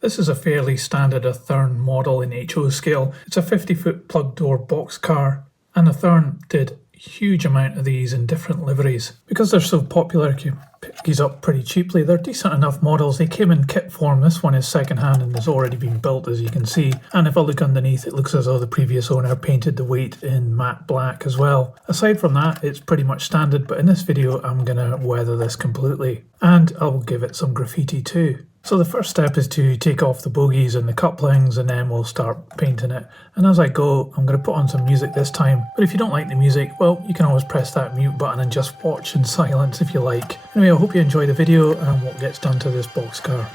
This is a fairly standard Athearn model in HO scale. It's a 50-foot plug door box car, and Athearn did a huge amount of these in different liveries. Because they're so popular, you can pick these up pretty cheaply. They're decent enough models. They came in kit form. This one is second hand and has already been built, as you can see. And if I look underneath, it looks as though the previous owner painted the weight in matte black as well. Aside from that, it's pretty much standard, but in this video, I'm gonna weather this completely. And I'll give it some graffiti too. So the first step is to take off the bogies and the couplings, and then we'll start painting it. And as I go, I'm going to put on some music this time. But if you don't like the music, well, you can always press that mute button and just watch in silence if you like. Anyway, I hope you enjoy the video and what gets done to this boxcar.